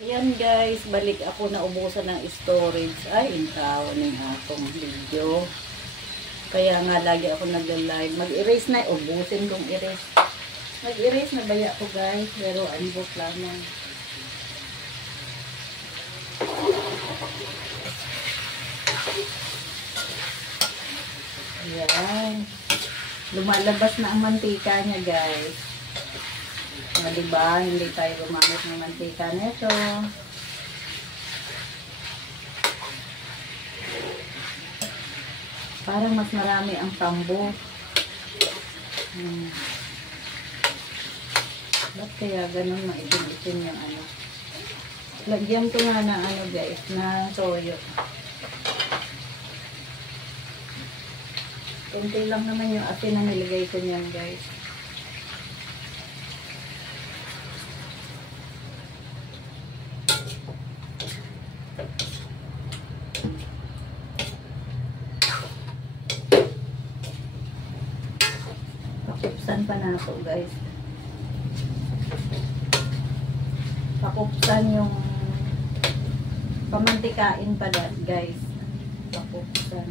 Ayan guys, balik ako na ubusan ng storage. Ay, intaw ng akong video. Kaya nga lagi ako nag-live. Mag-erase na, ubusin kong erase. Mag-erase na baya ko guys, pero unbook lamang. Ayan. Lumalabas na ang mantika niya guys. Diba, hindi tayo gumamit ng mantika nito. Parang mas marami ang tambo. Ba't kaya ganun maitim-itim yung ano? Lagyan ko nga na ano guys, na toyo. Kunti lang naman yung asin na nilagay ko niyan guys. Pakupsan pa na ako guys. Pakupsan yung pamantikain pa guys. Pakupsan.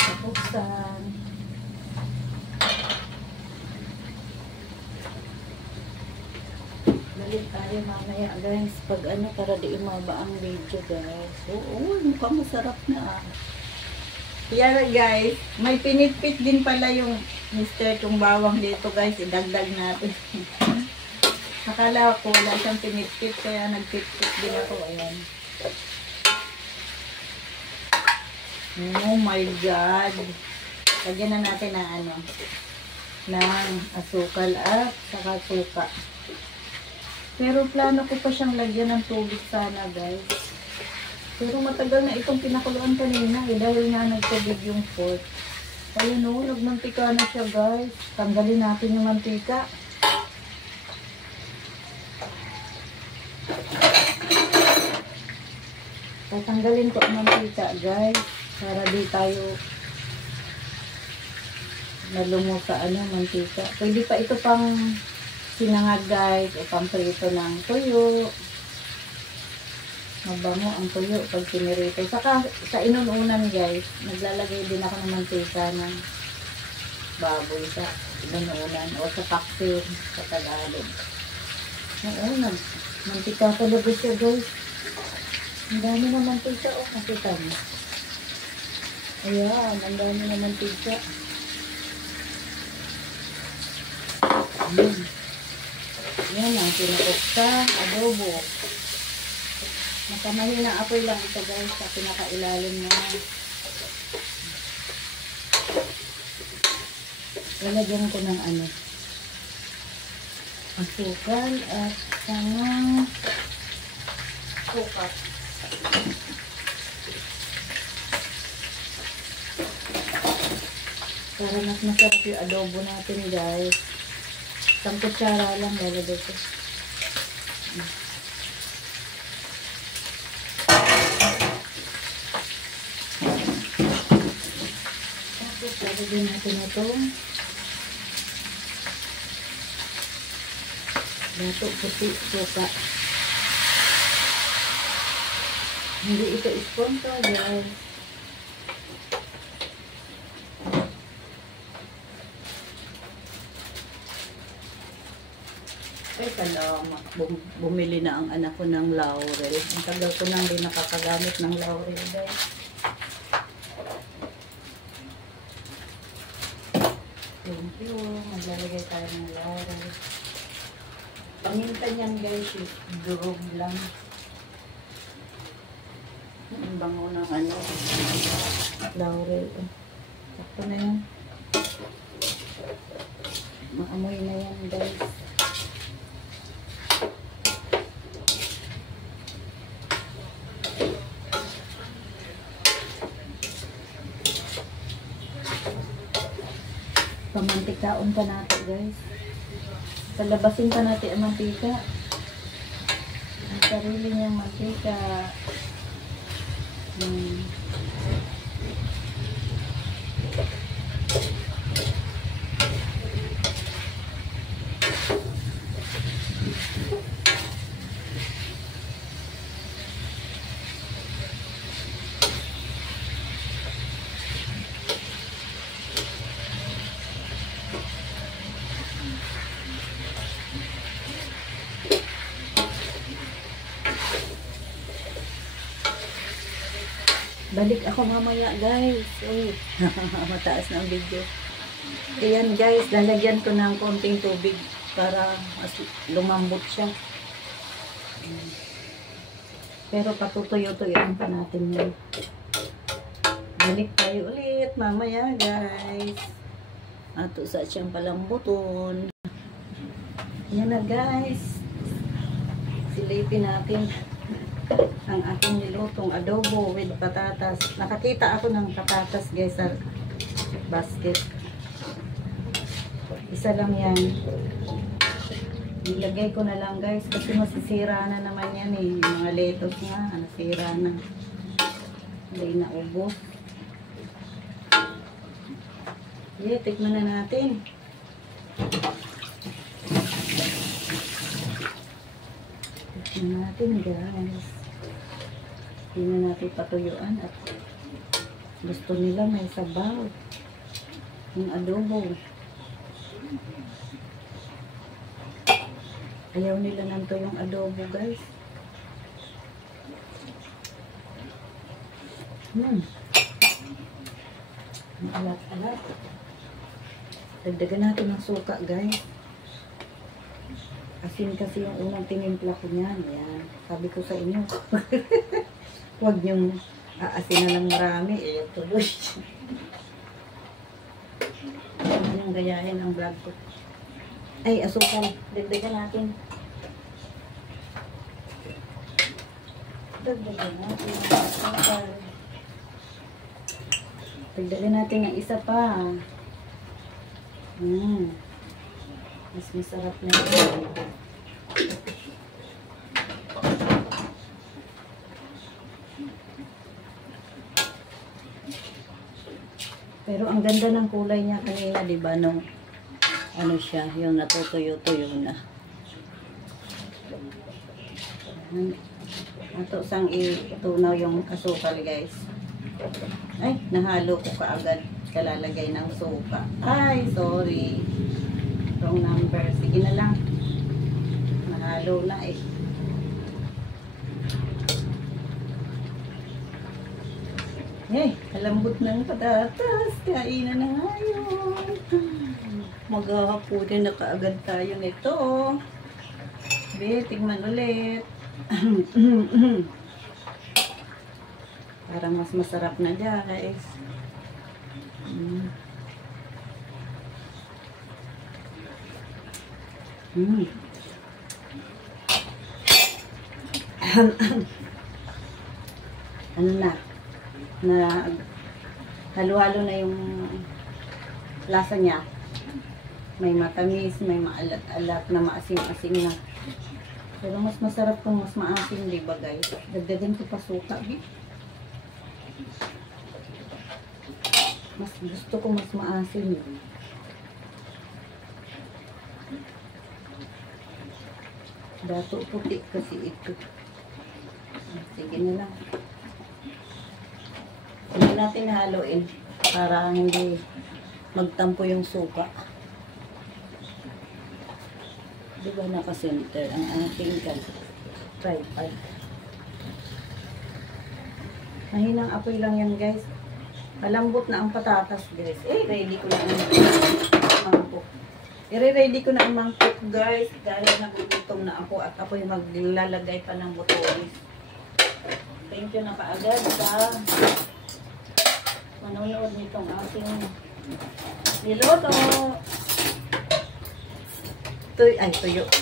Pakupsan. Balik tayo mamaya guys. Pag ano, para di umaba ang video guys. Oo, mukhang masarap na ah. Yan guys, may pinitpit din pala yung Mr. Kung bawang dito guys, idagdag natin. Akala ko wala siyang pinitpit, kaya nagpitpit din ako. Ayan. Oh my God. Lagyan na natin na ano, ng asukal at saka suka. Pero plano ko pa siyang lagyan ng tubig sana guys. Pero matagal na itong pinakuluan kanina dahil nga nagtubig yung pork. Ayun o, nagmantika na siya guys. Tanggalin natin yung mantika. Tatanggalin ko ang mantika guys. Para di tayo nalungo sa ano, mantika. Pwede pa ito pang sinangag guys o pang prito ng tuyo. Mabango ang tuyo pag pinirito. Saka sa inununan guys, naglalagay din ako ng mantika ng baboy sa inununan o sa paksiw sa Tagalog. Oo, mantika talaga siya guys. Ang dami na mantika. O, nakita mo. Ayan, ang dami na mantika. Yan ang pinakok sa adobo. Nakamahin na apoy lang ito guys sa pinakailalim na. Lalagyan ko ng ano, asukal at saka suka. Para mas masarap yung adobo natin guys. Isang kutsara lang lalagay ko. Lagyan natin ito. Dato puti suka. Hindi ito sponsor guys. Ay salamat. Bumili na ang anak ko ng laurel. Ang tagal ko nang din nakakagamit ng laurel guys. Thank you. Maglalagay tayo ng laurel. Paminta niyan guys, durog lang. Ang bango ng ano, laurel. Sakto na yan. Maamoy na yan guys. Pamantikaon pa natin guys. Palabasin pa natin ang mantika. Ang sarili niyang mantika. Balik ako mamaya guys. Uy, mataas na ang video. Ayan guys, lalagyan ko ng konting tubig para mas lumambot siya. Pero patutuyo-tuyoan pa natin yun. Balik tayo ulit mamaya guys. Ato sa siyang palambuton. Yan na guys. Silipin natin ang aking nilutong adobo with patatas. Nakakita ako ng patatas guys sa basket. Isa lang yan. Ilagay ko na lang guys kasi masisira na naman yan eh. Yung mga lettuce nga, nasira na. Hindi na ubos. Okay, tikman na natin. Tikman natin guys. Hindi na natin patuyuan at gusto nila may sabaw. Yung adobo. Ayaw nila nanto yung adobo guys. Ang alat-alat. Dagdagan natin ng suka guys. Asin kasi yung unang tinimpla ko niyan. Ayan. Sabi ko sa inyo. Huwag niyong aasin na ng marami. Eh, tuloy. Huwag niyong gayahin ang vlog ko. Ay, asukal. Dagdagan natin. Dagdagan natin ang asukal. Dagdagan natin ng isa pa. Mas masarap na ito. Pero ang ganda ng kulay niya kanina, di ba? Nung ano siya, yung natutuyo-tuyo na. Ato sang itunaw yung asukal guys. Ay, nahalo ko kaagad kalalagay ng suka. Ay, sorry. Wrong number. Sige na lang. Nahalo na eh. Eh, kalambot ng patatas. Kainan na ngayon. Maghahapunin na kaagad tayo nito. Be, tigman ulit. Parang mas masarap na guys. Ano na halo-halo na yung lasa niya. May matamis, may maalat-alat na maasim-asim na. Pero mas masarap kung mas maasim, di ba guys? Dagdagan ko pa suka, mas gusto ko mas maasim. Dato puti kasi ito. Sige na lang. Hindi natin haluin para hindi magtampo yung suka. Diba naka-center ang ating tripod. Mahinang apoy lang yan guys. Malambot na ang patatas guys. Eh, ready ko na ang mangkok. I-ready ko na ang mangkok guys. Dahil nagugutom na ako at ako'y maglalagay pa ng butones. Thank you na kaagad sa manonood nitong aking niloto.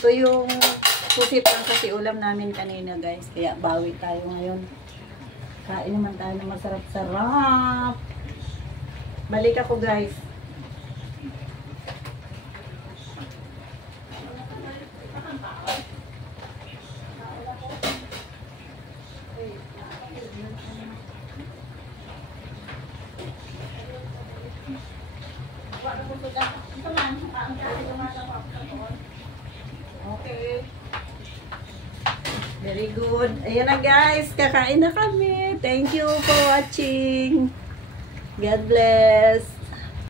Tuyong pusit lang kasi ulam namin kanina guys. Kaya bawi tayo ngayon. Kain naman tayo ng masarap-sarap. Balik ako guys. Okay. Very good. Ayan na guys, kakain na kami. Thank you for watching. God bless.